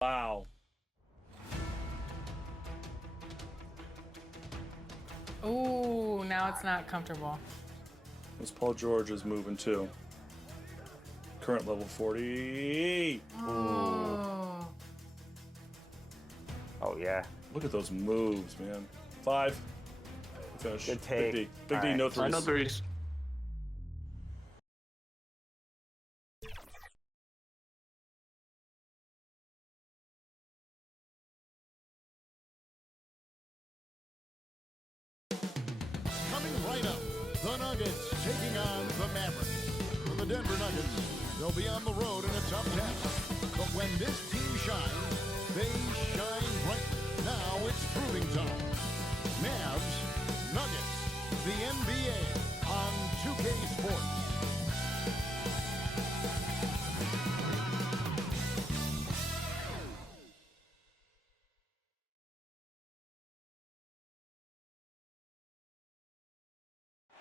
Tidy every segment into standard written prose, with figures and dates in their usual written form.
Wow. Ooh, now it's not comfortable. This Paul George is moving too. Current level 40. Oh. Oh, yeah. Look at those moves, man. 5. Finish. Good take. Big D. Big D, All no right. threes. No threes. Coming right up, the Nuggets taking on the Mavericks. For the Denver Nuggets, they'll be on the road in a tough test. But when this team shines, they shine brightly. Now it's proving time. Mavs, Nuggets, the NBA on 2K Sports.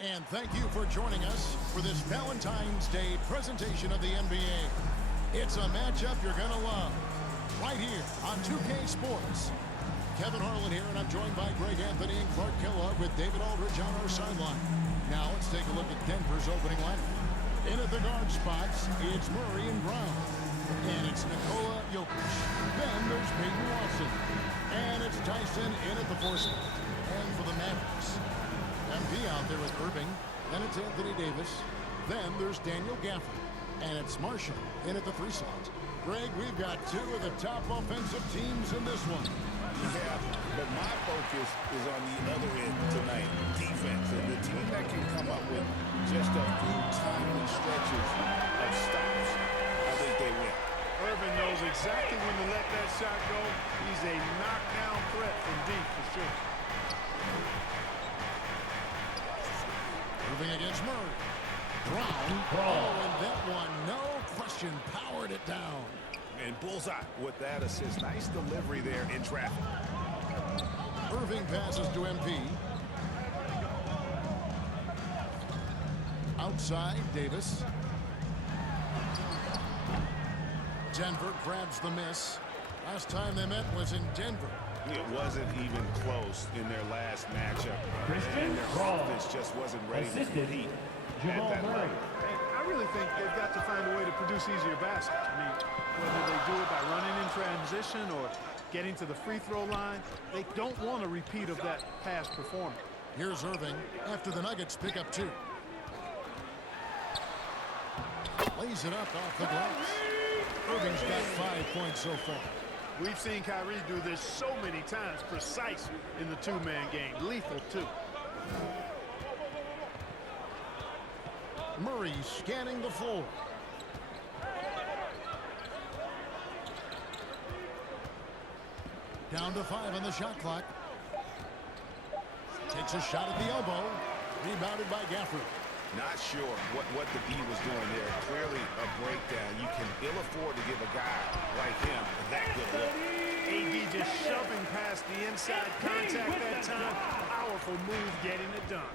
And thank you for joining us for this Valentine's Day presentation of the NBA. It's a matchup you're going to love right here on 2K Sports. Kevin Harlan here, and I'm joined by Greg Anthony and Clark Kellogg with David Aldridge on our sideline. Now let's take a look at Denver's opening lineup. In at the guard spots, it's Murray and Brown. And it's Nikola Jokic. Then there's Peyton Watson. And it's Tyson in at the 4 spot. And for the Mavericks, MP out there with Irving. Then it's Anthony Davis. Then there's Daniel Gafford. And it's Marshall in at the 3 slot. Greg, we've got 2 of the top offensive teams in this one. Yeah, but my focus is on the other end tonight, defense. And the team that can come up with just a few timely stretches of stops, I think they win. Irving knows exactly when to let that shot go. He's a knockdown threat from deep for sure. Irving against Murray. Brown. Oh, and that one, no question, powered it down. And bullseye with that assist. Nice delivery there in traffic. Irving passes to MP. Outside, Davis. Denver grabs the miss. Last time they met was in Denver. It wasn't even close in their last matchup. And their offense just wasn't ready to compete at that level. I really think they've got to find a way to produce easier baskets. I mean, whether they do it by running in transition or getting to the free throw line, they don't want a repeat of that past performance. Here's Irving after the Nuggets pick up 2. Lays it up off the glass. Irving's got 5 points so far. We've seen Kyrie do this so many times, precise in the 2-man game. Lethal, too. Murray scanning the floor. Down to 5 on the shot clock. Takes a shot at the elbow. Rebounded by Gafford. Not sure what the D was doing there. Clearly a breakdown. You can ill afford to give a guy like him that good look. AD just shoving past the inside contact that time. Powerful move getting it done.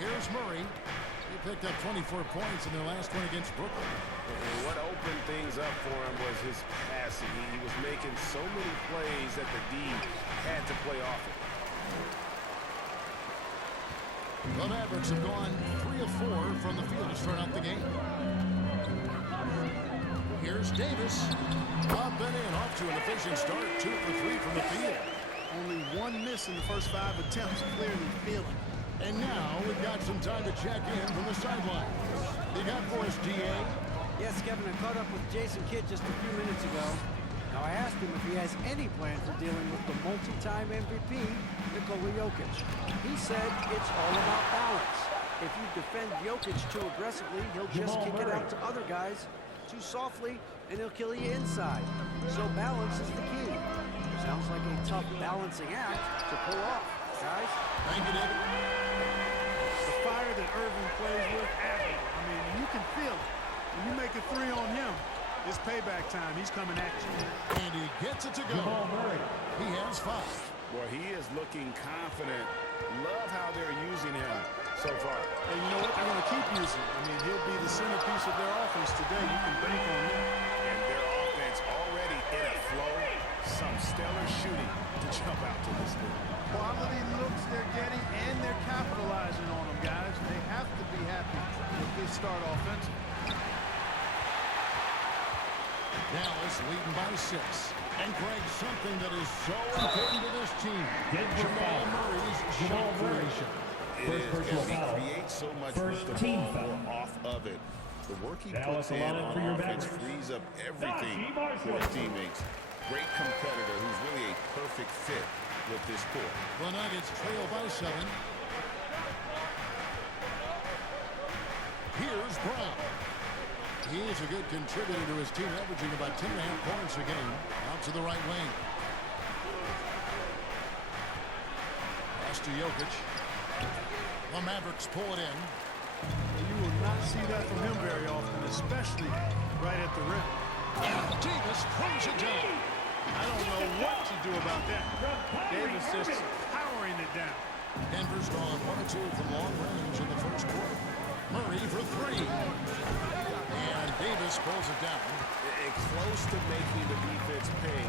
Here's Murray. He picked up 24 points in their last one against Brooklyn. And what opened things up for him was his passing. He was making so many plays that the D had to play off it. The Mavericks have gone 3 of 4 from the field to start out the game. Here's Davis. Up and in, off to an efficient start. 2 for 3 from the field. Only 1 miss in the first 5 attempts. Clearly feeling. And now we've got some time to check in from the sideline. You got for us, DA? Yes, Kevin, I caught up with Jason Kidd just a few minutes ago. Now, I asked him if he has any plan for dealing with the multi-time MVP, Nikola Jokic. He said it's all about balance. If you defend Jokic too aggressively, he'll just kick it out to other guys too softly, and he'll kill you inside. So balance is the key. Sounds like a tough balancing act to pull off, guys. Thank you, David. The fire that Irving plays with, admirable. I mean, you can feel it. When you make a 3 on him, it's payback time. He's coming at you. And he gets it to go. He has 5. Well, he is looking confident. Love how they're using him so far. And you know what? They're going to keep using him. I mean, he'll be the centerpiece of their offense today. You can bank on that. And their offense already in a flow. Some stellar shooting to jump out to this league. Quality looks they're getting, and they're capitalizing on them, guys. They have to be happy with this start offensive. Dallas leading by 6. And Greg, something that is so important to this team, Jamal Murray's shot creation. It is, and he creates so much with the ball or off of it. The work he puts in on offense frees up everything for his teammates. Great competitor who's really a perfect fit with this court. The Nuggets trail by 7. Here's Brown. He is a good contributor to his team, averaging about 10.5 points a game. Out to the right wing. Pass to Jokic. The Mavericks pull it in. You will not see that from him very often, especially right at the rim. And Davis throws it down. I don't know what to do about that. Davis just powering it down. Denver's gone 1 or 2 from long range in the first quarter. Murray for 3. And Davis pulls it down. Close to making the defense pay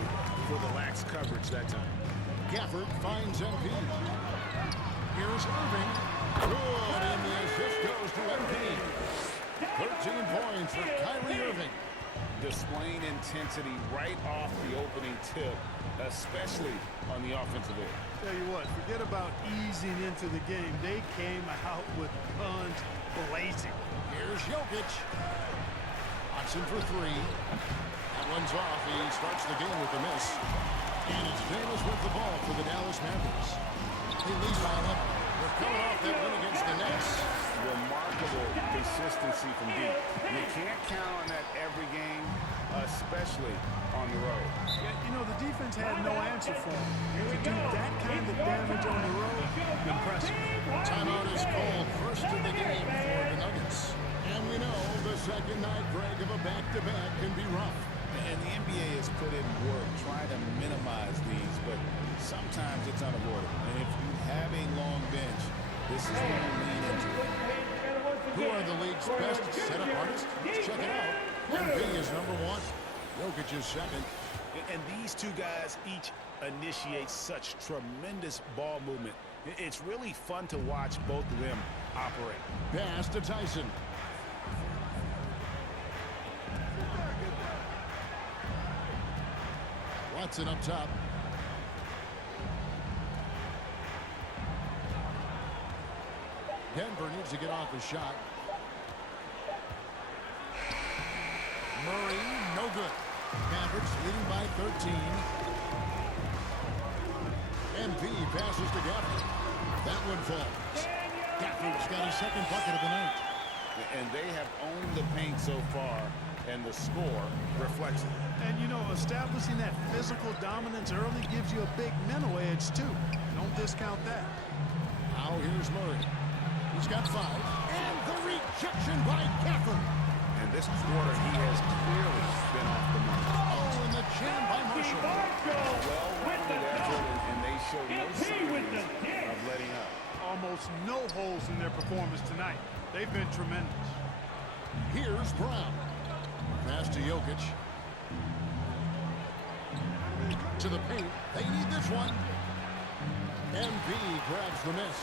for the lax coverage that time. Gafford finds MP. Here's Irving. Good, and the assist goes to MP. 13 points for Kyrie Irving. Displaying intensity right off the opening tip, especially on the offensive end. Tell you what, forget about easing into the game. They came out with guns blazing. Here's Jokic. Watson for 3. That one's off. He starts the game with a miss. And it's Davis with the ball for the Dallas Mavericks. They lead by 11. They're coming off that win against the Nets. Remarkable consistency from deep. You can't count on that every game, especially on the road. Yeah, you know, the defense had no answer for him. To do that kind of damage on the road, impressive. Timeout is called, first of the game for the Nuggets. And we know the second night, Greg, of a back-to-back can be rough. And the NBA has put in work trying to minimize these, but sometimes it's unavoidable. And if you have a long bench, this is when you lean into it. Who are the league's best setup artists? Let's check it out. MB is number 1. Jokic is second. And these two guys each initiate such tremendous ball movement. It's really fun to watch both of them operate. Pass to Tyson. Watson up top. Denver needs to get off a shot. Murray, no good. Mavericks leading by 13. MP passes to Gafford. That one falls. Gafford's got his second bucket of the night. And they have owned the paint so far, and the score reflects it. And, you know, establishing that physical dominance early gives you a big mental edge, too. Don't discount that. Now here's Murray. He's got 5. And the rejection by Gafford. And this quarter, he has clearly been off the mark. Oh, and the jam by Marshall. Well-rounded effort, and they show no signs of letting up. Almost no holes in their performance tonight. They've been tremendous. Here's Brown. Pass to Jokic. To the paint. They need this one. MB grabs the miss.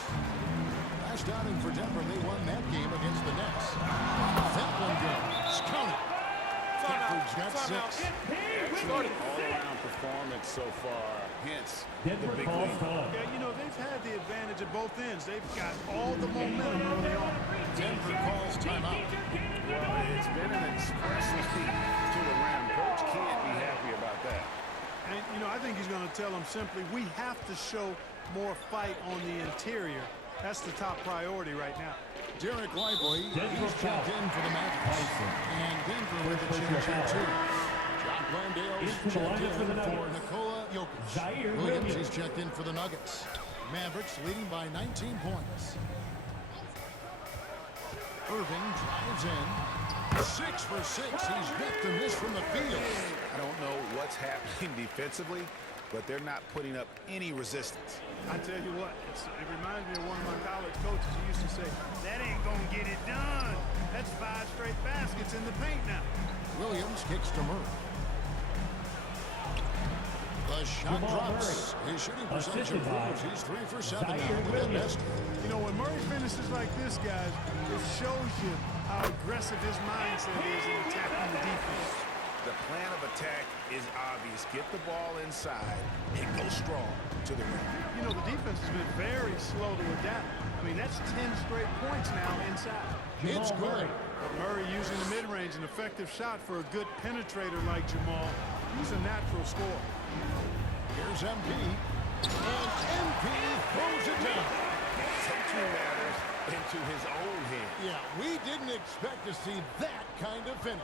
Last outing for Denver, they won that game against the Nets. That one goes. Count it. Gafford's got 6. Excellent all-around performance so far. Hence, the big lead. Yeah, you know, they've had the advantage at both ends. They've got all the momentum early on. Denver calls timeout. Well, it's been an express lead to the rim. Coach can't be happy about that. And, you know, I think he's going to tell them simply, we have to show more fight on the interior. That's the top priority right now. Derek Lively, he's checked in for the Mavericks. And Denver with the change here, too. John Landale's checked in for Nikola Jokic. Williams is checked in for the Nuggets. Mavericks leading by 19 points. Irving drives in. 6 for 6. He's hit to miss from the field. I don't know what's happening defensively, but they're not putting up any resistance. I tell you what, it reminds me of one of my college coaches who used to say, that ain't gonna get it done. That's 5 straight baskets in the paint now. Williams kicks to Murray. The shot drops. His shooting percentage improves. He's 3 for 7 now with that basket. You know, when Murray finishes like this, guys, it shows you how aggressive his mindset is in attacking the defense. The plan of attack is obvious. Get the ball inside and go strong to the rim. You know, the defense has been very slow to adapt. I mean, that's 10 straight points now inside. It's good. But Murray using the mid-range, an effective shot for a good penetrator like Jamal. He's a natural scorer. Here's MP. And MP throws it down. Taking matters into his own hands. Yeah, we didn't expect to see that kind of finish.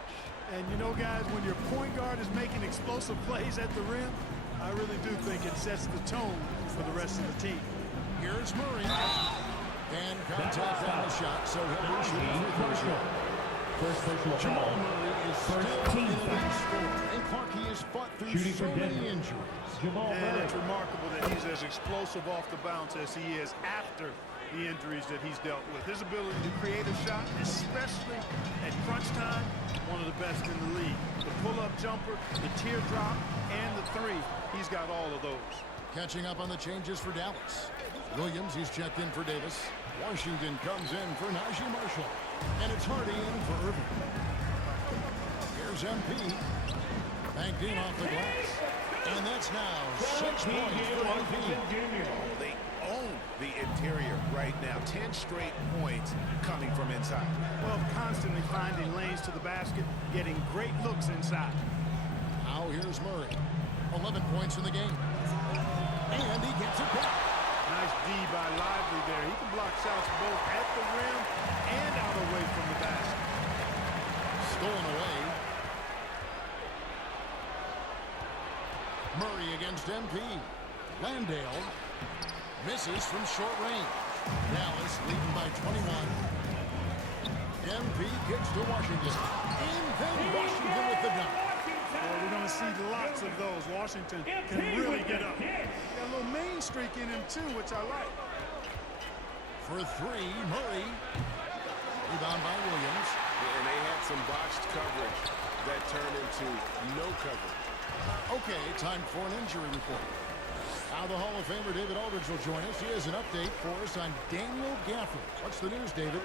And you know, guys, when your point guard is making explosive plays at the rim, I really do think it sets the tone for the rest of the team. Here's Murray. And contact on the shot, so he'll be shooting free throws. First personal Jamal foul. Murray is First still team in the lead foul. scorer. And Clarkie has fought through Shooting so for many Denver. injuries. Jamal And Murray. it's remarkable that he's as explosive off the bounce as he is after the injuries that he's dealt with. His ability to create a shot, especially at crunch time, one of the best in the league. The pull-up jumper, the teardrop, and the three. He's got all of those. Catching up on the changes for Dallas. Williams, he's checked in for Davis. Washington comes in for Najee Marshall. And it's Hardy in for Irving. Here's MP. Banked in off the glass. And that's now 6 points for MP. Oh, they own the interior right now. 10 straight points coming from inside. Well, constantly finding lanes to the basket, getting great looks inside. Now here's Murray. 11 points in the game. And he gets it back. Nice D by Lively there. He can block shots both at the rim and out away from the basket. Stolen away. Murray against MP. Landale misses from short range. Dallas leading by 21. MP kicks to Washington. And then Washington with the dunk. Well, we're going to see lots of those. Washington can really get up. Got a little main streak in him, too, which I like. For 3, Murray. Rebound by Williams. And they had some botched coverage that turned into no coverage. Okay, time for an injury report. Now the Hall of Famer David Aldridge will join us. He has an update for us on Daniel Gafford. What's the news, David?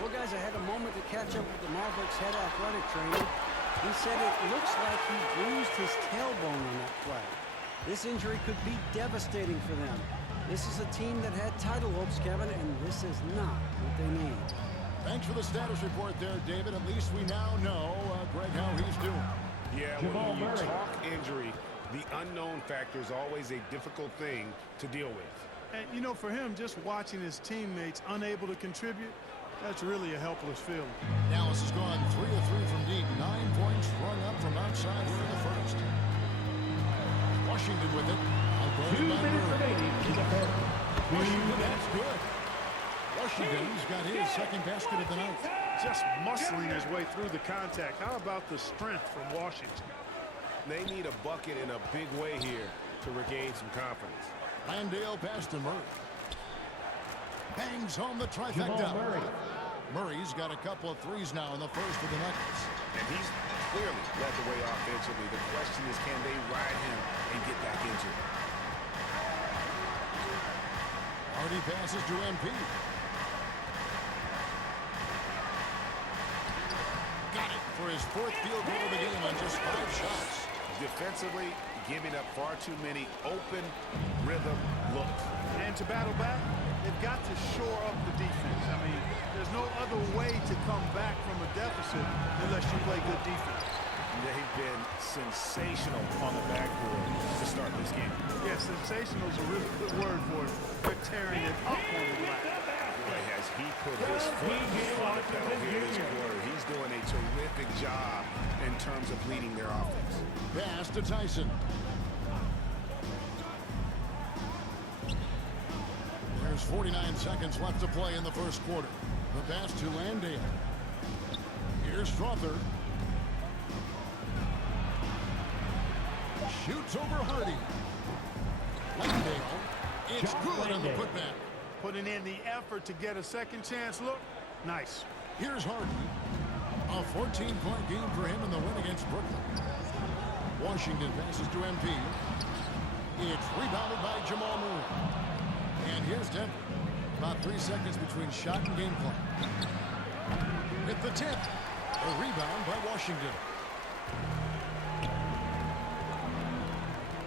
Well, guys, I had a moment to catch up with the Mavericks head athletic trainer. He said it looks like he bruised his tailbone on that play. This injury could be devastating for them. This is a team that had title hopes, Kevin, and this is not what they need. Thanks for the status report there, David. At least we now know, Greg, how he's doing. Yeah, Jamal when you Murray. talk injury, the unknown factor is always a difficult thing to deal with. And, you know, for him, just watching his teammates unable to contribute, that's really a helpless feeling. Dallas has gone 3 of 3 from deep. 9 points rung up from outside here in the first. Washington with it. 2 minutes remaining in the first. Washington, that's good. Washington's got his second basket of the night. Just muscling his way through the contact. How about the strength from Washington? They need a bucket in a big way here to regain some confidence. Landale pass to Murray. Bangs home the trifecta. Jamal Murray. Murray's got a couple of threes now in the first for the Nuggets. And he's clearly led the way offensively. The question is, can they ride him and get back into it? Hardy passes to MP. Got it for his 4th field goal of the game on just 5 shots. Defensively, giving up far too many open rhythm looks. And to battle back, they've got to shore up the defense. I mean, there's no other way to come back from a deficit unless you play good defense. They've been sensational on the backboard to start this game. Yeah, sensational is a really good word for it. They're tearing it up on the glass. Boy, has he put his foot on the pedal here this quarter. He's doing a terrific job in terms of leading their offense. Pass to Tyson. There's 49 seconds left to play in the first quarter. The pass to Landale. Here's Strother. Shoots over Hardy. Langdale. It's good on the putback. Putting in the effort to get a second chance look. Nice. Here's Harden. A 14-point game for him in the win against Brooklyn. Washington passes to MP. It's rebounded by Jamal Murray. And here's Denver. About 3 seconds between shot and game clock. With the tip. A rebound by Washington.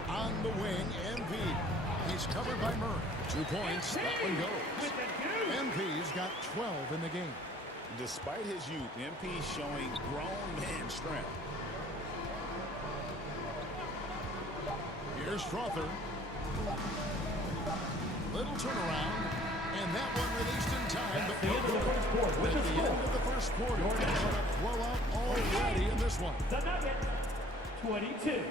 On the wing, MP. He's covered by Murray. 2 points. That one goes. MP's got 12 in the game. Despite his youth, MP showing grown man strength. Here's Strother. Little turnaround. And that one released in time. But The end of the first quarter. With at the the score. end of the first quarter, what a blowout already in this one. The Nuggets, 22.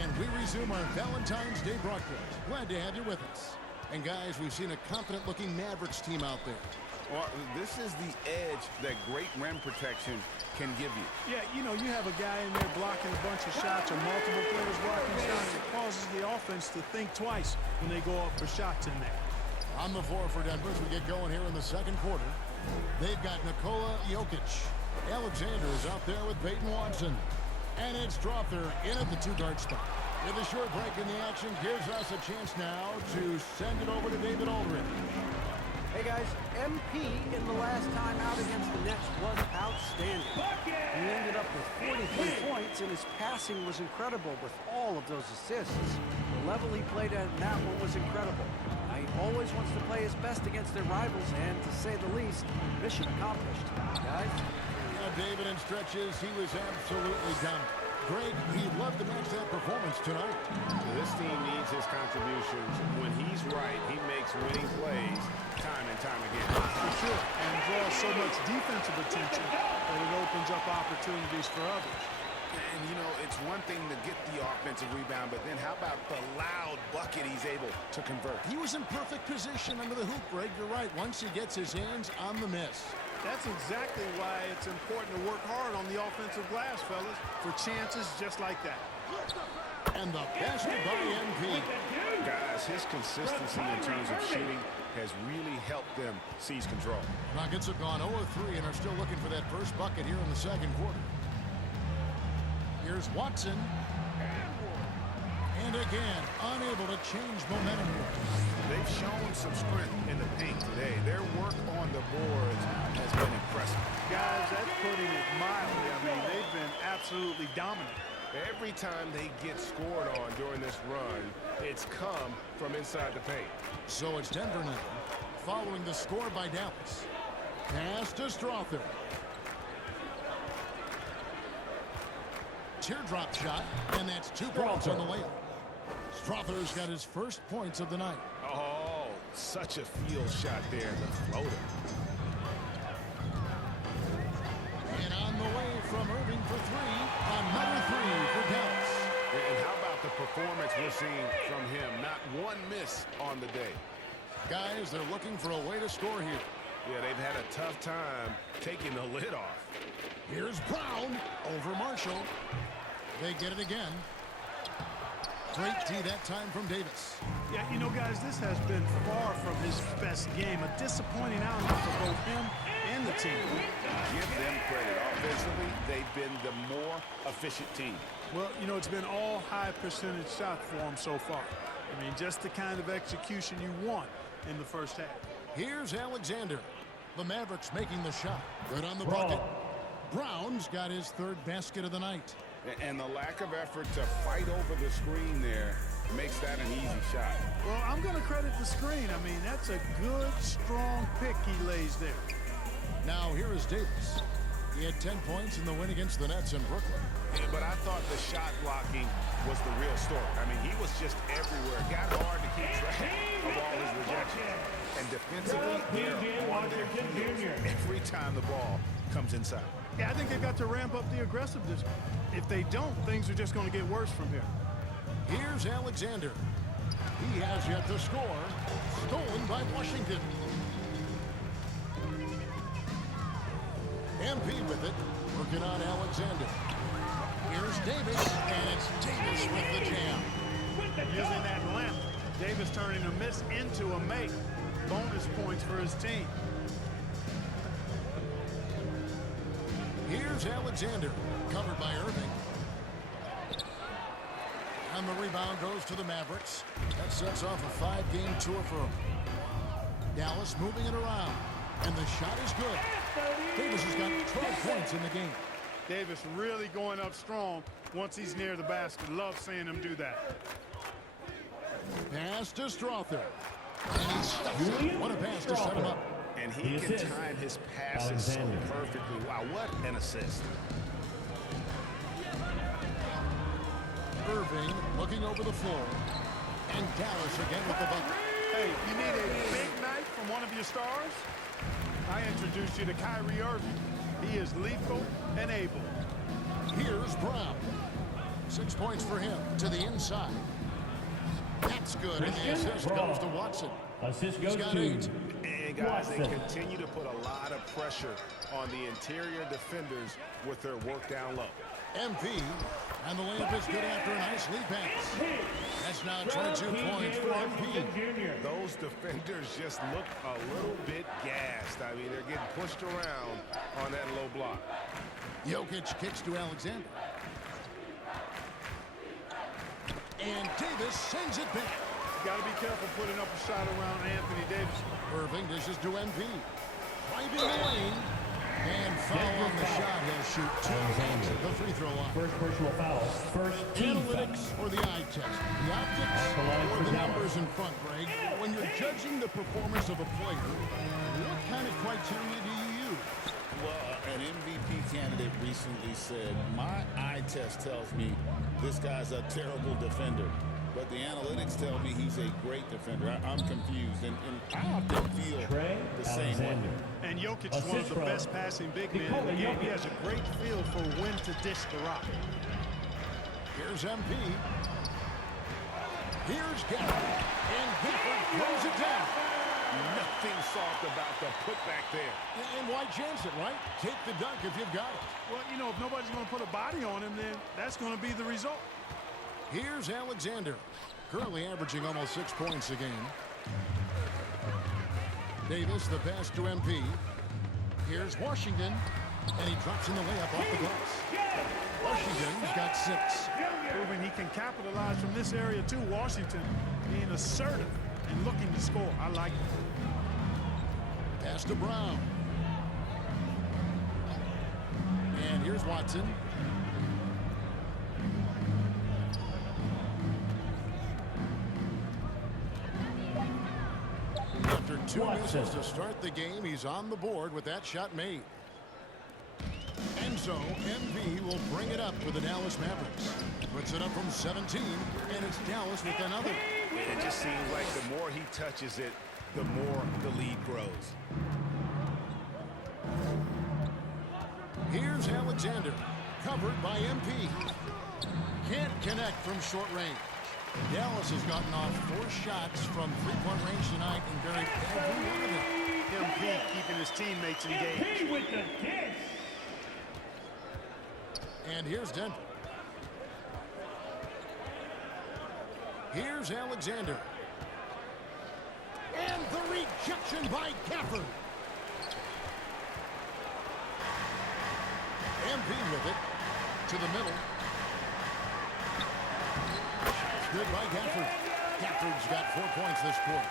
And we resume our Valentine's Day broadcast. Glad to have you with us. And guys, we've seen a confident-looking Mavericks team out there. Well, this is the edge that great rim protection can give you. Yeah, you know, you have a guy in there blocking a bunch of shots or multiple players blocking shots. It causes the offense to think twice when they go up for shots in there. On the floor for Denver as we get going here in the second quarter. They've got Nikola Jokic. Alexander is out there with Peyton Watson. And it's Strother in at the two-guard spot. With a short break in the action, gives us a chance now to send it over to David Aldridge. Hey guys, MP in the last time out against the Nets was outstanding. He ended up with 43 points, and his passing was incredible with all of those assists. The level he played at in that one was incredible. Now, he always wants to play his best against their rivals, and to say the least, mission accomplished. Guys? David in stretches, he was absolutely dominant. Greg, he loved to match that performance tonight. This team needs his contributions. When he's right, he makes winning plays time and time again. For sure. And draws so much defensive attention that it opens up opportunities for others. And, you know, it's one thing to get the offensive rebound, but then how about the loud bucket he's able to convert? He was in perfect position under the hoop, Greg. You're right. Once he gets his hands on the miss. That's exactly why it's important to work hard on the offensive glass, fellas, for chances just like that. And the basket by MP. Guys, his consistency in terms of shooting has really helped them seize control. Nuggets have gone 0-3 and are still looking for that first bucket here in the second quarter. Here's Watson. And again, unable to change momentum. They've shown some strength in the paint today. Their work on the boards has been impressive. Guys, that's putting it mildly. I mean, they've been absolutely dominant. Every time they get scored on during this run, it's come from inside the paint. So it's Denver now, following the score by Dallas. Pass to Strother. Teardrop shot, and that's 2 points on the layup. Strother's got his first points of the night. Oh, such a field shot there, the floater. And on the way from Irving for 3, another 3 for Dallas. And how about the performance we're seeing from him? Not one miss on the day. Guys, they're looking for a way to score here. Yeah, they've had a tough time taking the lid off. Here's Brown over Marshall. They get it again. Great D that time from Davis. Yeah, you know, guys, this has been far from his best game. A disappointing outing for both him and the team. Give them credit. Offensively, they've been the more efficient team. Well, you know, it's been all high percentage shots for him so far. I mean, just the kind of execution you want in the first half. Here's Alexander. The Mavericks making the shot. Good on the bucket. Brown's got his third basket of the night. And the lack of effort to fight over the screen there makes that an easy shot. Well, I'm going to credit the screen. I mean, that's a good, strong pick he lays there. Now here is Davis. He had 10 points in the win against the Nets in Brooklyn. Yeah, but I thought the shot blocking was the real story. I mean, he was just everywhere. Got hard to keep track of all his rejections. And defensively, they're on their heels every time the ball comes inside. Yeah, I think they've got to ramp up the aggressiveness. If they don't, things are just going to get worse from here. Here's Alexander. He has yet to score. Stolen by Washington. MP with it. Working on Alexander. Here's Davis, and it's Davis with the jam. Using that limp, Davis turning a miss into a make. Bonus points for his team. Here's Alexander, covered by Irving. And the rebound goes to the Mavericks. That sets off a 5-game tour for them. Dallas moving it around. And the shot is good. Davis has got 12 points in the game. Davis really going up strong once he's near the basket. Love seeing him do that. Pass to Strother. And he stuffs it. What a pass to set him up. And he can time his passes so perfectly. Wow, what an assist. Irving looking over the floor. And Dallas again with the bucket. Hey, you need a big night from one of your stars? I introduced you to Kyrie Irving. He is lethal and able. Here's Brown. 6 points for him to the inside. That's good. And the assist goes to Watson. Assist He's goes got to 8. And guys, they continue to put a lot of pressure on the interior defenders with their work down low. MP, and the layup is good after a nice lead pass. That's now 22 points for MP. Those defenders just look a little bit gassed. I mean, they're getting pushed around on that low block. Jokic kicks to Alexander. And Davis sends it back. Got to be careful putting up a shot around Anthony Davis. Irving dishes to MP. Driving the lane. And foul on the shot. He'll shoot 2 games at the free throw line. First personal foul. First team Analytics or the eye test? The optics or the numbers in front, Greg? When you're judging the performance of a player, what kind of criteria do you use? Well, an MVP candidate recently said, my eye test tells me this guy's a terrible defender. But the analytics tell me he's a great defender. I'm confused, and I often feel the same way. And Jokic is one of the best passing big men in the game. He has a great feel for when to dish the rock. Here's MP. Here's Gafford. And Gafford throws it down. Nothing soft about the putback there. And why chance it, right? Take the dunk if you've got it. Well, you know, if nobody's going to put a body on him, then that's going to be the result. Here's Alexander, currently averaging almost 6 points a game. Davis, the pass to MP. Here's Washington, and he drops in the layup off the glass. Washington's got 6. Proving he can capitalize from this area too. Washington being assertive and looking to score. I like it. Pass to Brown. And here's Watson. After 2 misses to start the game, he's on the board with that shot made. And so, MV will bring it up for the Dallas Mavericks. Puts it up from 17, and it's Dallas with another. It just seems like the more he touches it, the more the lead grows. Here's Alexander, covered by MP. Can't connect from short range. Dallas has gotten off 4 shots from three-point range tonight and buried every one of them. MP keeping his teammates engaged. with the dish. And here's Denver. Here's Alexander. And the rejection by Gafford. MP with it to the middle. Good by Gafford. Gafford's got 4 points this quarter.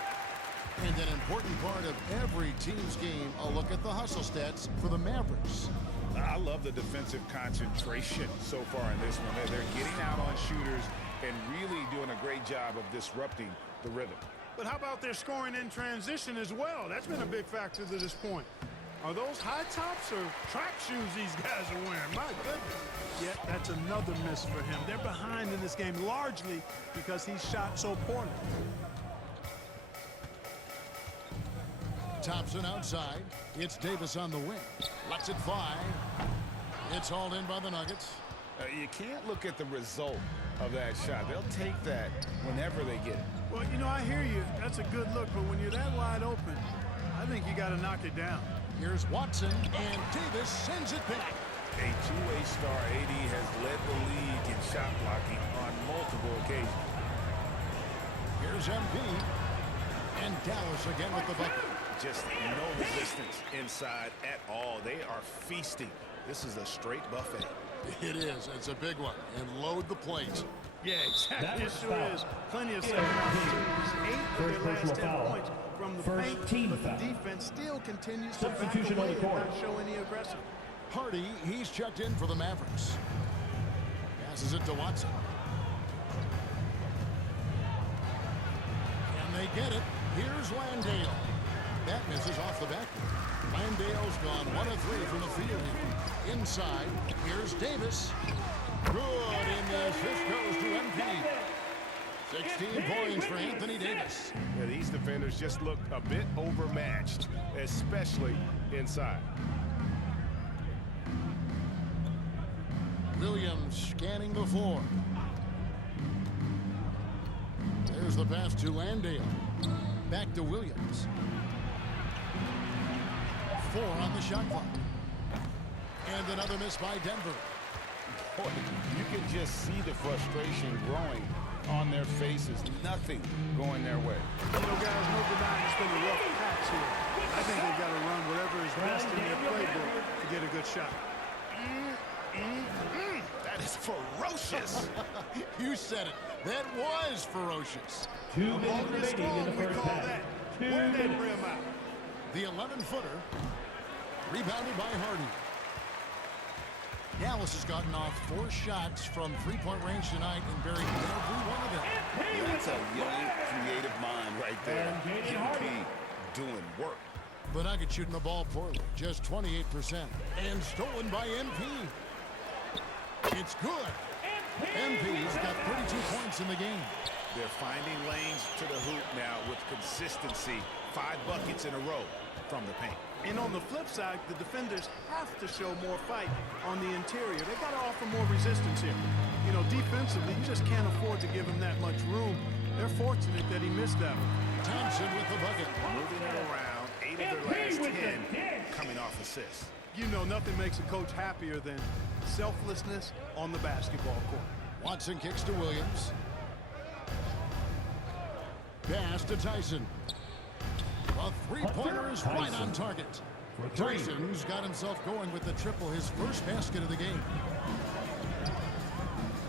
And an important part of every team's game, a look at the hustle stats for the Mavericks. I love the defensive concentration so far in this one. They're getting out on shooters and really doing a great job of disrupting the rhythm. But how about their scoring in transition as well? That's been a big factor to this point. Are those high tops or track shoes these guys are wearing? My goodness. Yet that's another miss for him. They're behind in this game largely because he shot so poorly. Thompson outside. It's Davis on the wing. Lets it fly. It's hauled in by the Nuggets. You can't look at the result of that shot. They'll take that whenever they get it. Well, you know, I hear you. That's a good look, but when you're that wide open, I think you got to knock it down. Here's Watson, and Davis sends it back. A two-way superstar AD has led the league in shot blocking on multiple occasions. Here's MP. And Dallas again with the bucket. Just no resistance inside at all. They are feasting. This is a straight buffet. It is. It's a big one. And load the plate. Yeah, exactly. It That's sure foul. is. Plenty of second opportunities. 8 of their last 10 foul. points from the First paint, team but the foul. defense still continues to back Substitution on away the and court. not show any aggression. Hardy, he's checked in for the Mavericks. Passes it to Watson. Can they get it? Here's Landale. That misses off the backboard. Landale's gone 1 of 3 from the field here. Inside, here's Davis. Good, and the assist goes to MP. 16 points for Anthony Davis. Yeah, these defenders just look a bit overmatched, especially inside. Williams scanning the floor. There's the pass to Landale. Back to Williams. 4 on the shot clock. And another miss by Denver. Boy, you can just see the frustration growing on their faces. Nothing going their way. You know, guys, no denying it's been a rough patch here. I think they've got to run whatever is best in their playbook to get a good shot. That is ferocious. You said it. That was ferocious. 2 minutes Long and remaining in the strong, we first call half. that. 2 Wear that minutes. rim out. The 11-footer. Rebounded by Hardy. Dallas has gotten off 4 shots from three-point range tonight and buried every one of them. That's a young, creative mind right there. MP doing work. The Nuggets shooting the ball poorly, just 28%. And stolen by MP. It's good. MP's got 32 points in the game. They're finding lanes to the hoop now with consistency. 5 buckets in a row from the paint. And on the flip side, the defenders have to show more fight on the interior. They got to offer more resistance here. You know, defensively, you just can't afford to give him that much room. They're fortunate that he missed that one. Thompson with the bucket. Moving it around, 8 of their last 10 coming off assists. You know, nothing makes a coach happier than selflessness on the basketball court. Watson kicks to Williams. Pass to Tyson. A three-pointer is right on target. Tyson's got himself going with the triple, his first basket of the game.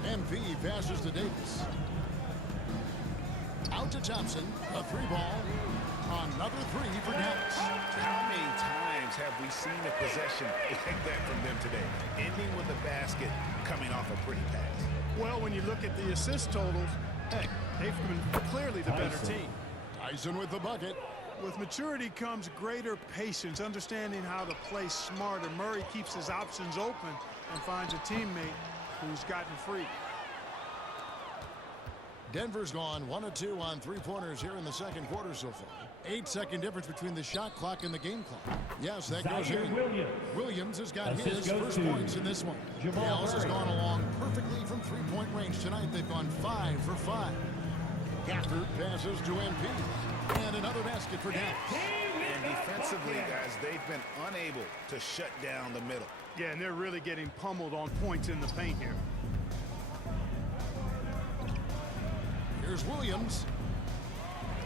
MP passes to Davis. Out to Thompson. A 3-ball. Another 3 for Dallas. How many times have we seen a possession like that from them today? Ending with a basket, coming off a pretty pass. Well, when you look at the assist totals, hey, they've been clearly the better team. Tyson with the bucket. With maturity comes greater patience, understanding how to play smarter. Murray keeps his options open and finds a teammate who's gotten free. Denver's gone 1 of 2 on 3-pointers here in the second quarter so far. 8-second difference between the shot clock and the game clock. Yes, that goes in. Williams has got Assist his goes first to points in this one. Jamal Dallas has Murray. gone along perfectly from 3-point range tonight. They've gone 5 for 5. Gafford passes to MP. And another basket for Dallas. And defensively, guys, they've been unable to shut down the middle. Yeah, and they're really getting pummeled on points in the paint here. Here's Williams.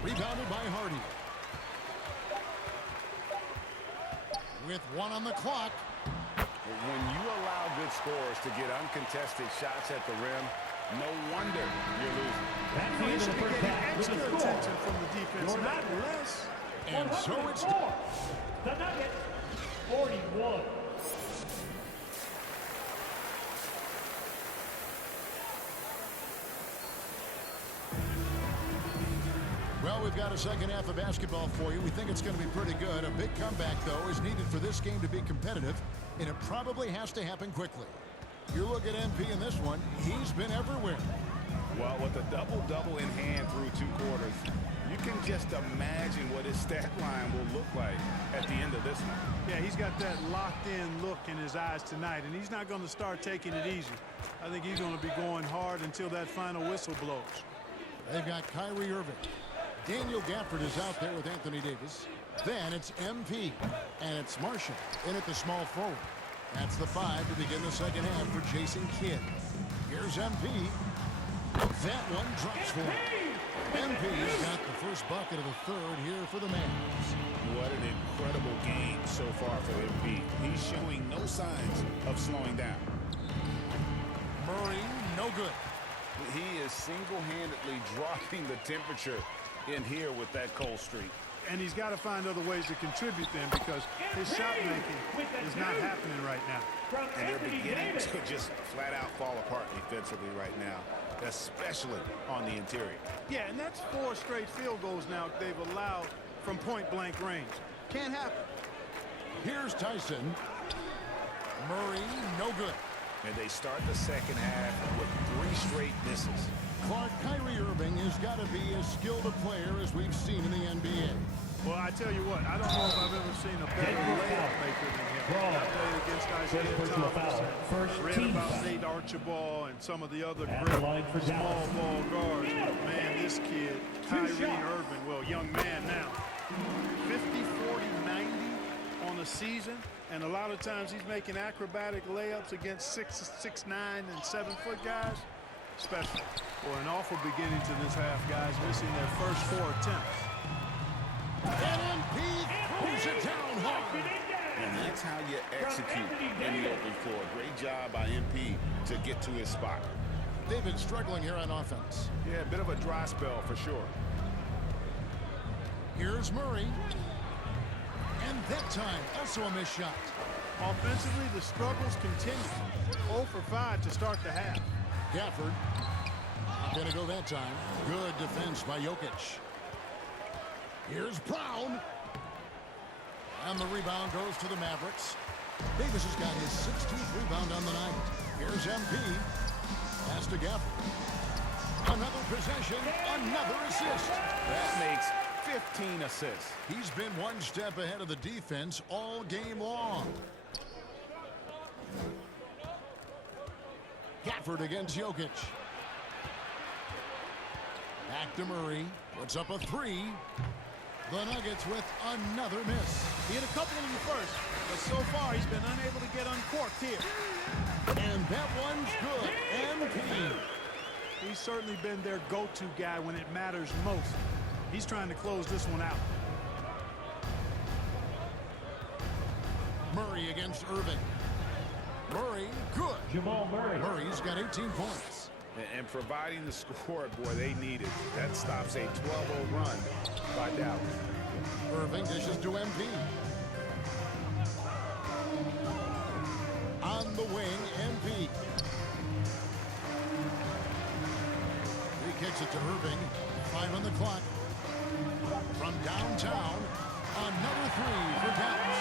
Rebounded by Hardy. With 1 on the clock. When you allow good scorers to get uncontested shots at the rim, no wonder you're losing. That's the end of the first half. With Extra the score, attention from the defense, your not Nuggets, less. And so it's 104. The Nuggets, 41. Well, we've got a second half of basketball for you. We think it's going to be pretty good. A big comeback, though, is needed for this game to be competitive, and it probably has to happen quickly. You look at MP in this one, he's been everywhere. Well, with a double-double in hand through 2 quarters, you can just imagine what his stat line will look like at the end of this one. Yeah, he's got that locked-in look in his eyes tonight, and he's not going to start taking it easy. I think he's going to be going hard until that final whistle blows. They've got Kyrie Irving. Daniel Gafford is out there with Anthony Davis. Then it's MP, and it's Marshall in at the small forward. That's the 5 to begin the second half for Jason Kidd. Here's MP. That one drops for him. MP's got the first bucket of the third here for the Mavs. What an incredible game so far for MP. He's showing no signs of slowing down. Murray, no good. He is single-handedly dropping the temperature in here with that cold streak. And he's got to find other ways to contribute then, because his shot making is not happening right now. And they're beginning to just flat out fall apart defensively right now, especially on the interior. Yeah, and that's 4 straight field goals now they've allowed from point-blank range. Can't happen. Here's Tyson. Murray, no good. And they start the second half with 3 straight misses. Clark, Kyrie Irving has got to be as skilled a player as we've seen in the NBA. Well, I tell you what, I don't know if I've ever seen a better layup maker than him. I played against Isaiah Thomas, read about Nate Archibald and some of the other great small ball guards. But man, this kid, Kyrie Irving, well, young man now, 50, 40, 90 on the season. And a lot of times he's making acrobatic layups against 6'9" and 7-foot guys. Special. Well, an awful beginning to this half, guys, missing their first 4 attempts. And MP throws it down hard. And that's how you execute in the open floor. Great job by MP to get to his spot. They've been struggling here on offense. Yeah, a bit of a dry spell for sure. Here's Murray. And that time, also a missed shot. Offensively, the struggles continue. 0 for 5 to start the half. Gafford. Not going to go that time. Good defense by Jokic. Here's Brown. And the rebound goes to the Mavericks. Davis has got his 16th rebound on the night. Here's MP. Pass to Gafford. Another possession, another assist. That makes 15 assists. He's been one step ahead of the defense all game long. Gafford against Jokic. Back to Murray. Puts up a 3. The Nuggets with another miss. He hit a couple in the first, but so far he's been unable to get uncorked here. And that one's good. MP. He's certainly been their go-to guy when it matters most. He's trying to close this one out. Murray against Irving. Murray, good. Jamal Murray. Murray's got 18 points. And providing the score, boy, they needed. That stops a 12-0 run by Dallas. Irving dishes to MP. On the wing, MP. He kicks it to Irving. 5 on the clock. From downtown, another 3 for Dallas.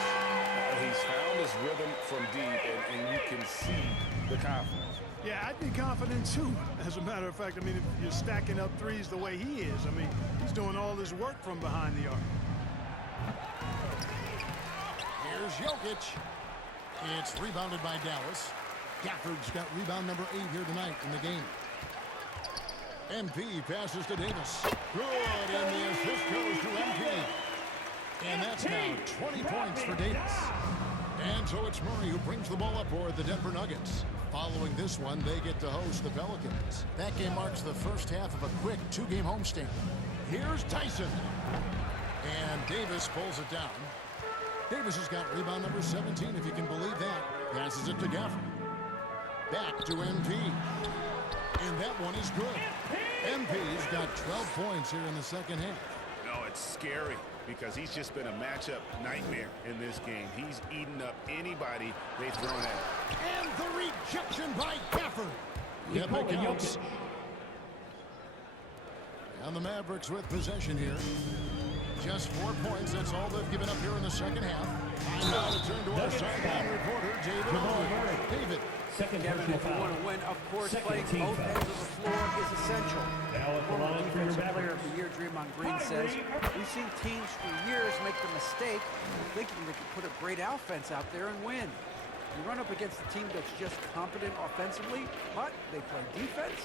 He's found his rhythm from deep, and you can see the confidence. Yeah, I'd be confident too. As a matter of fact, I mean, if you're stacking up threes the way he is, I mean, he's doing all this work from behind the arc. Here's Jokic. It's rebounded by Dallas. Gafford's got rebound number 8 here tonight in the game. MP passes to Davis. Good, and the assist goes to MP. And that's now 20 points for Davis. And so it's Murray who brings the ball up for the Denver Nuggets. Following this one, they get to host the Pelicans. That game marks the first half of a quick 2-game homestand. Here's Tyson. And Davis pulls it down. Davis has got rebound number 17, if you can believe that. Passes it to Gafford. Back to MP. And that one is good. MP's got 12 points here in the second half. No, it's scary because he's just been a matchup nightmare in this game. He's eaten up anybody they've thrown at him. And the rejection by Gafford. Yeah, that counts. And the Mavericks with possession here. Just 4 points. That's all they've given up here in the second half. And now to turn to our sideline reporter, David Aldridge. David. Kevin, if you want to win, of course, playing both ends of the floor is essential. Former Defensive Player of the Year Draymond Green says, we've seen teams for years make the mistake of thinking they can put a great offense out there and win. You run up against a team that's just competent offensively, but they play defense,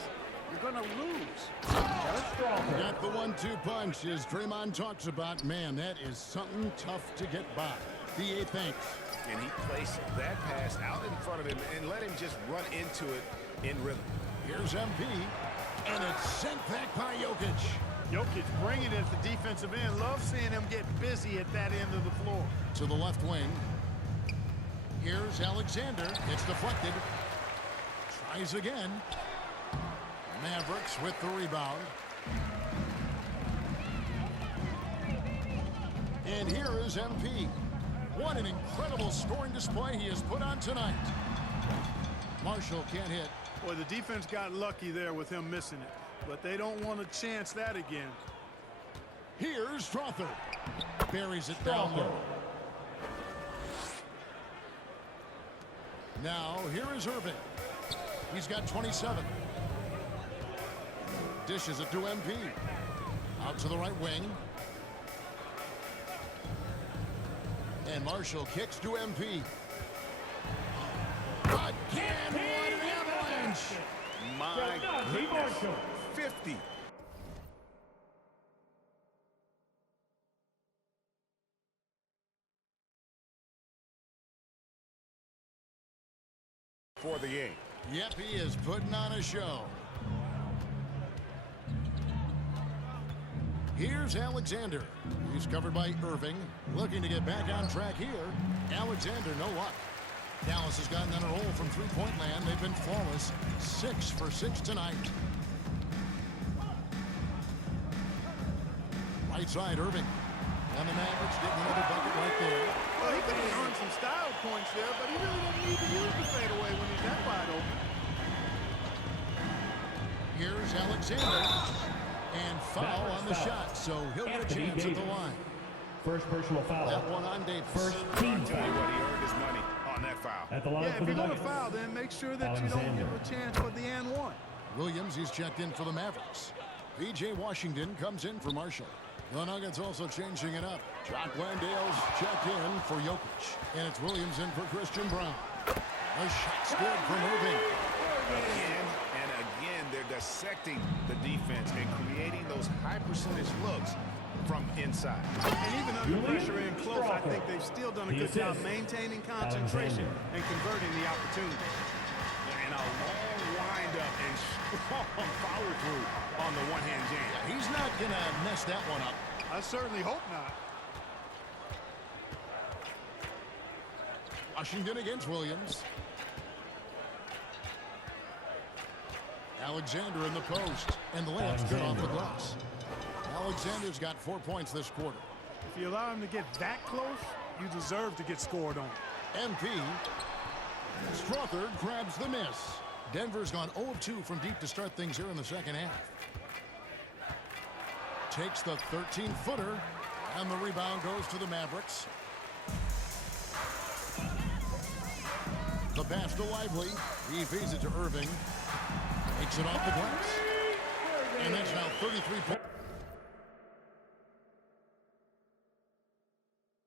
you're going to lose. Got the 1-2 punch, as Draymond talks about. Man, that is something tough to get by. the 8th inch. And he placed that pass out in front of him and let him just run into it in rhythm. Here's MP, and it's sent back by Jokic. Jokic bringing it at the defensive end. Love seeing him get busy at that end of the floor. To the left wing. Here's Alexander. It's deflected. Tries again. Mavericks with the rebound. And here is MP. What an incredible scoring display he has put on tonight. Marshall can't hit. Boy, the defense got lucky there with him missing it. But they don't want to chance that again. Here's Strother. Buries it down there. Now, here is Irving. He's got 27. Dishes it to MP. Out to the right wing. And Marshall kicks to MP. Again, what an avalanche! My goodness. 50. For the 8. Yep, he is putting on a show. Here's Alexander. He's covered by Irving. Looking to get back on track here. Alexander, no luck. Dallas has gotten on a roll from three-point land. They've been flawless. 6 for 6 tonight. Right side, Irving. And the Mavericks getting another bucket right there. Well, he could have earned some style points there, but he really doesn't need to use the fadeaway when he's that wide open. Here's Alexander. And foul on the shot, so he'll get a chance at the line. First personal foul. That one on Davis. First team I'll tell you foul. what, he earned his money on that foul. At the line Yeah, for if the you're going to Nuggets. foul, then make sure that you don't give a chance for the and one. Williams, he's checked in for the Mavericks. P.J. Washington comes in for Marshall. The Nuggets also changing it up. Jock Landale's checked in for Jokic. And it's Williams in for Christian Brown. The shot's good from Irving. Again and again, they're dissecting the defense and creating those high percentage looks from inside. And even under pressure in close, I think they've still done a good job maintaining concentration and converting the opportunity. And a long windup and strong follow through on the one-hand jam. He's not going to mess that one up. I certainly hope not. Washington against Williams. Alexander in the post. And the layup's good off the glass. Alexander's got 4 points this quarter. If you allow him to get that close, you deserve to get scored on. MP. Strother grabs the miss. Denver's gone 0 of 2 from deep to start things here in the second half. Takes the 13-footer, and the rebound goes to the Mavericks. The pass to Lively. He feeds it to Irving. Takes it off the glass. And that's now 33 points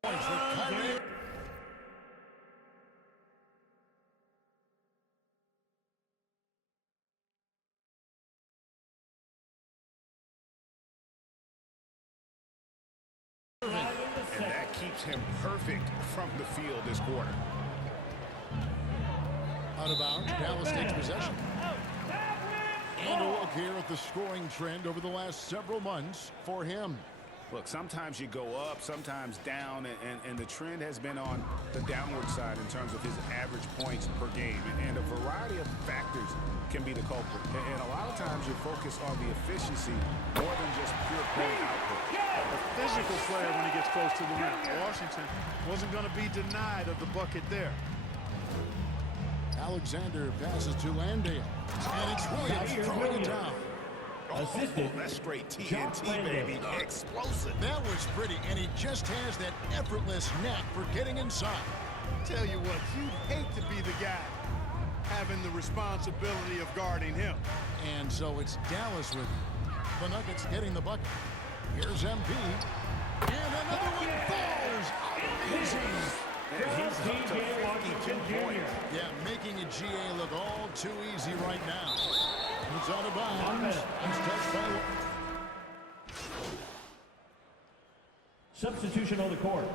for Kyrie. And that keeps him perfect from the field this quarter. Out of bounds, Dallas takes possession. And a look here at the scoring trend over the last several months for him. Look, sometimes you go up, sometimes down, and the trend has been on the downward side in terms of his average points per game. And a variety of factors can be the culprit. And a lot of times you focus on the efficiency more than just pure point output. A physical player when he gets close to the rim. Washington wasn't going to be denied of the bucket there. Alexander passes to Landale. And it's Williams throwing it down. Assisted. Oh, that's straight TNT, baby. Explosive. That was pretty, and he just has that effortless knack for getting inside. Tell you what, you'd hate to be the guy having the responsibility of guarding him. And so it's Dallas with the Nuggets getting the bucket. Here's MP. And another one falls. Amazing. And he's up to 52 points. Yeah, making a GA look all too easy right now. It's out of bounds. It's touched by... Substitution on the court.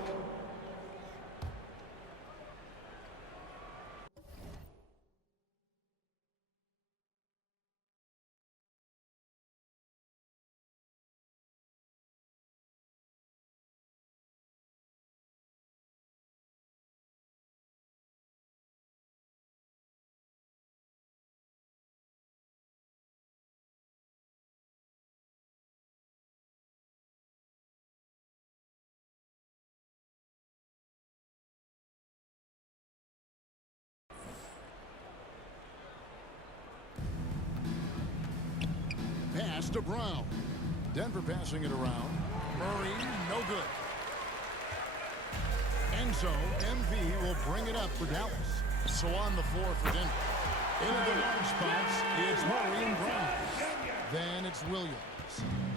Pass to Brown. Denver passing it around. Murray, no good. And so MV will bring it up for Dallas. So on the floor for Denver. Into the large spots, it's Murray and Brown. Then it's Williams.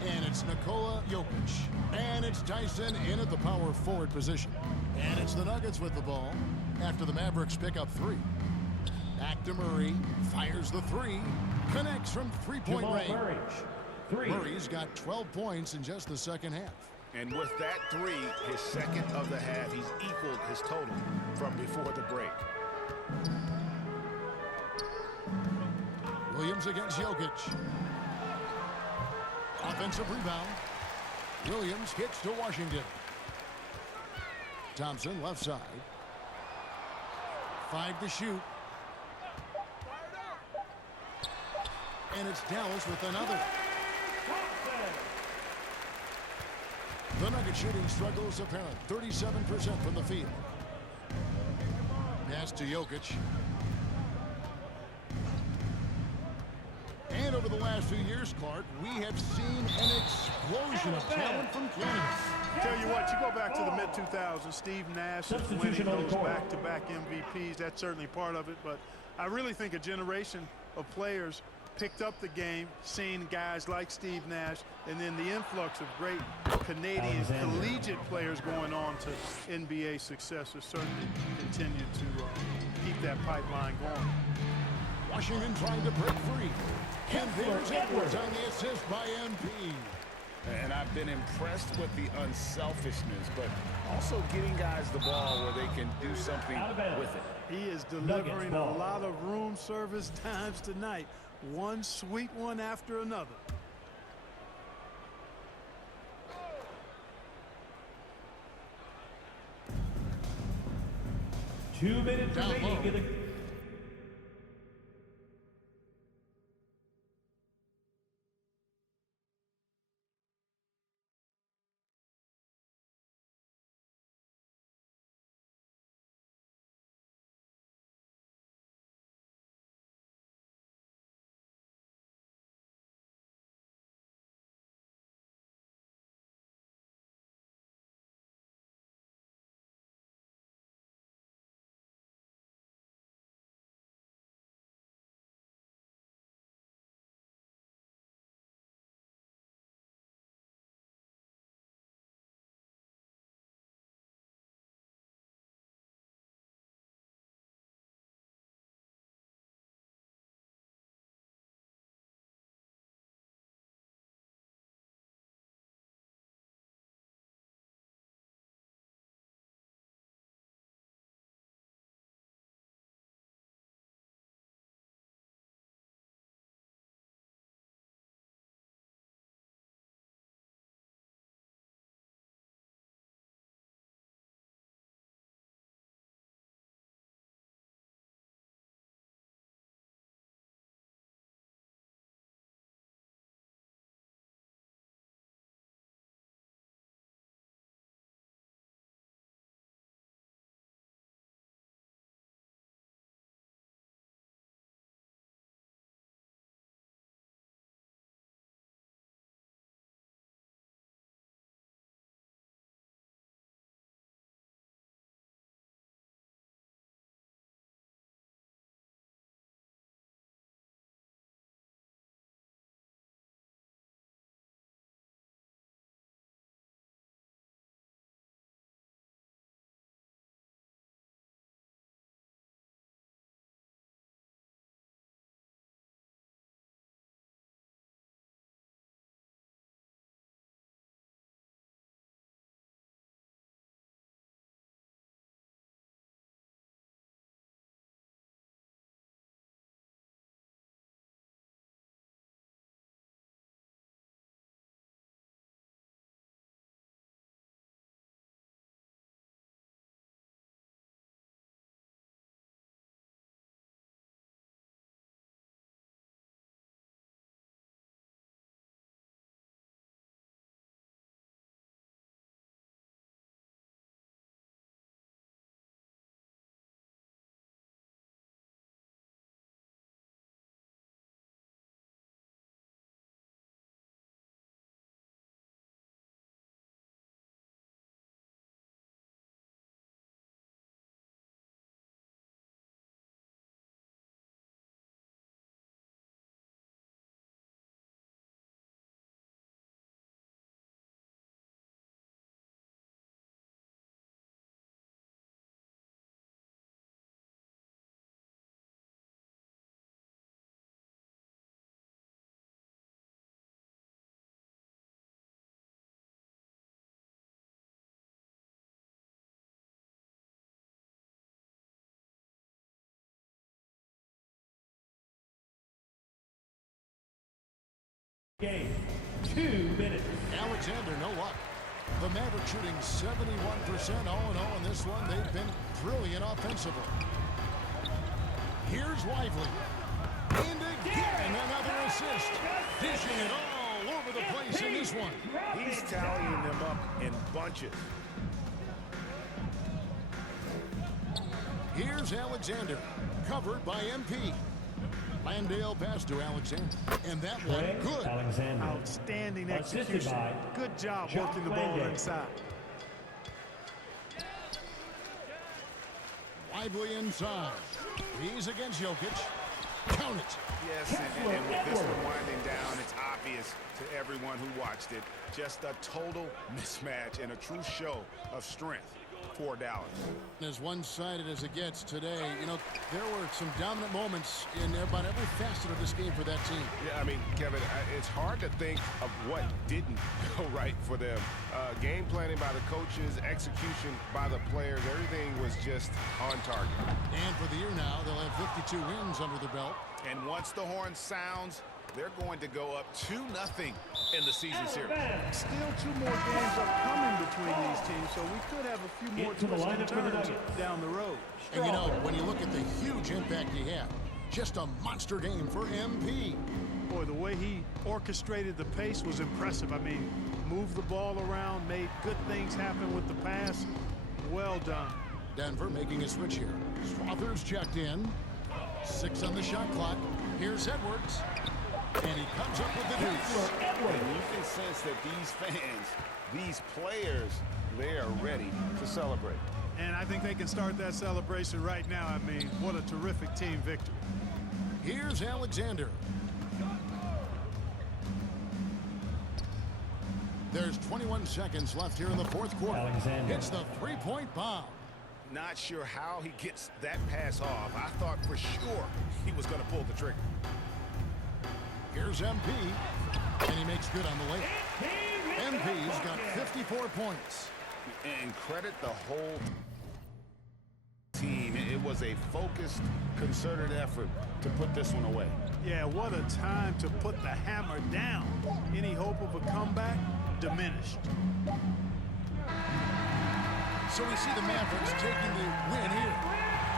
And it's Nikola Jokic. And it's Tyson in at the power forward position. And it's the Nuggets with the ball after the Mavericks pick up 3. Back to Murray. Fires the 3. Connects from three-point range. Murray's got 12 points in just the second half. And with that 3, his second of the half, he's equaled his total from before the break. Williams against Jokic. Offensive rebound. Williams kicks to Washington. Thompson left side. 5 to shoot. And it's Dallas with another. The Nuggets shooting struggles apparent. 37% from the field. Pass to Jokic. And over the last few years, Clark, we have seen an explosion of talent from Canada. Tell you what, you go back to the mid-2000s, Steve Nash is winning Substitution on the those court. back-to-back MVPs. That's certainly part of it, but I really think a generation of players picked up the game, seeing guys like Steve Nash, and then the influx of great Canadian collegiate players going on to NBA success has certainly continued to keep that pipeline going. Washington trying to break free. And there's Edwards on the assist by MP. And I've been impressed with the unselfishness, but also getting guys the ball where they can do something with it. He is delivering a lot of room service times tonight. One sweet one after another. 2 minutes Down remaining low. in the 2 minutes. Alexander, no luck. The Mavericks shooting 71% all in all in this one. They've been brilliant offensively. Here's Lively. And again, another assist. Dishing it all over the place in this one. He's tallying them up in bunches. Here's Alexander. Covered by MP. Landale pass to Alexander. And that one, good. Alexander. Outstanding Assisted execution. by Good job Chuck working the ball Landale. inside. Lively inside. He's against Jokic. Count it. Yes, and with this one winding down, it's obvious to everyone who watched it. Just a total mismatch and a true show of strength for Dallas. As one-sided as it gets today, you know, there were some dominant moments in about every facet of this game for that team. Yeah, I mean, Kevin, it's hard to think of what didn't go right for them. Game planning by the coaches, execution by the players, everything was just on target. And for the year now, they'll have 52 wins under the belt. And once the horn sounds, they're going to go up 2-0 in the season series. Still 2 more games upcoming between these teams, so we could have a few more Into the twists and lineup for the turns Nuggets. down the road. And you know, when you look at the huge impact he had, just a monster game for MP. Boy, the way he orchestrated the pace was impressive. I mean, moved the ball around, made good things happen with the pass. Well done. Denver making a switch here. Swathers checked in. 6 on the shot clock. Here's Edwards. And he comes up with the deuce. And you can sense that these fans, these players, they are ready to celebrate. And I think they can start that celebration right now. I mean, what a terrific team victory. Here's Alexander. There's 21 seconds left here in the fourth quarter. Alexander. Hits the three-point bomb. Not sure how he gets that pass off. I thought for sure he was going to pull the trigger. Here's MP, and he makes good on the layup. MP's got 54 points. And credit the whole team. It was a focused, concerted effort to put this one away. Yeah, what a time to put the hammer down. Any hope of a comeback diminished. So we see the Mavericks taking the win here.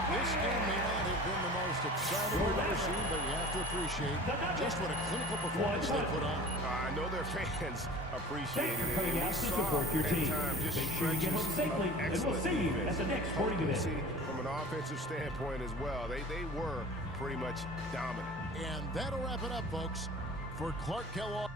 This game may not have been the most exciting we've ever seen, but you have to appreciate just what a clinical performance they put on. I know their fans appreciated Thanks for it. coming And out we to saw support your at team. times just Make sure you get home stretches safely, of and we'll excellent see you defense. at the next sporting event. Potency from an offensive standpoint as well. They were pretty much dominant. And that'll wrap it up, folks. For Clark Kellogg.